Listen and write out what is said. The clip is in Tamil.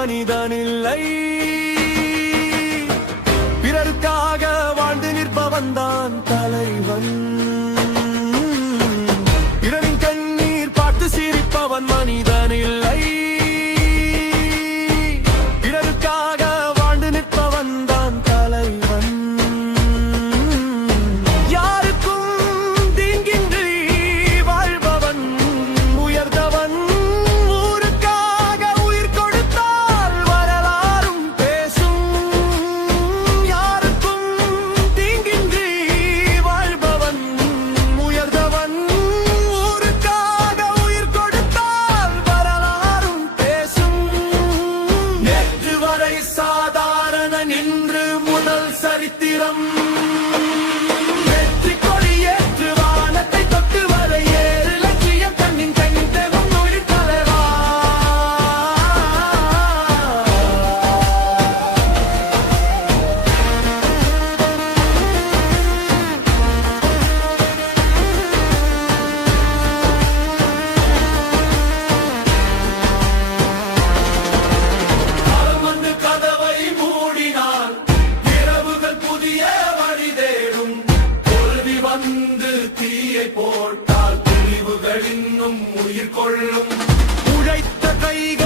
மனிதனில்லை. பிறருக்காக வாழ்ந்து நிற்பவன் தான் தலைவன். பிறரின் கண்ணீர் பார்த்து சிரிப்பவன் மனிதனில்லை. பிறருக்காக வாழ்ந்து நிற்பவன் தான் தலைவன். யாருக்கும் தீங்கின்றி வாழ்பவன் உயர்ந்தவன். ஊருக்காக உயிர் கொடுத்தால் வரலாறும் பேசும். யாருக்கும் தீங்கின்றி வாழ்பவன் உயர்ந்தவன். ஊருக்காக உயிர் கொடுத்தால் வரலாறும் பேசும். நேற்று வரை சாதாரணன் இன்று முதல் சரித்திரம். வெற்றி கொடி ஏற்று வானத்தை தொட்டு வர 7 லட்சியம் கண்ணின் கண்ணின் தேவம் நூலின் தலைவா. காலம் வந்து கதவை மூடினான். இரவுகள் புதிய வழி தேடும். தோல்வி வந்து தீயை போட்டால் துணிவுகள் இன்னும் உயிர் கொள்ளும். உழைத்த கைகள்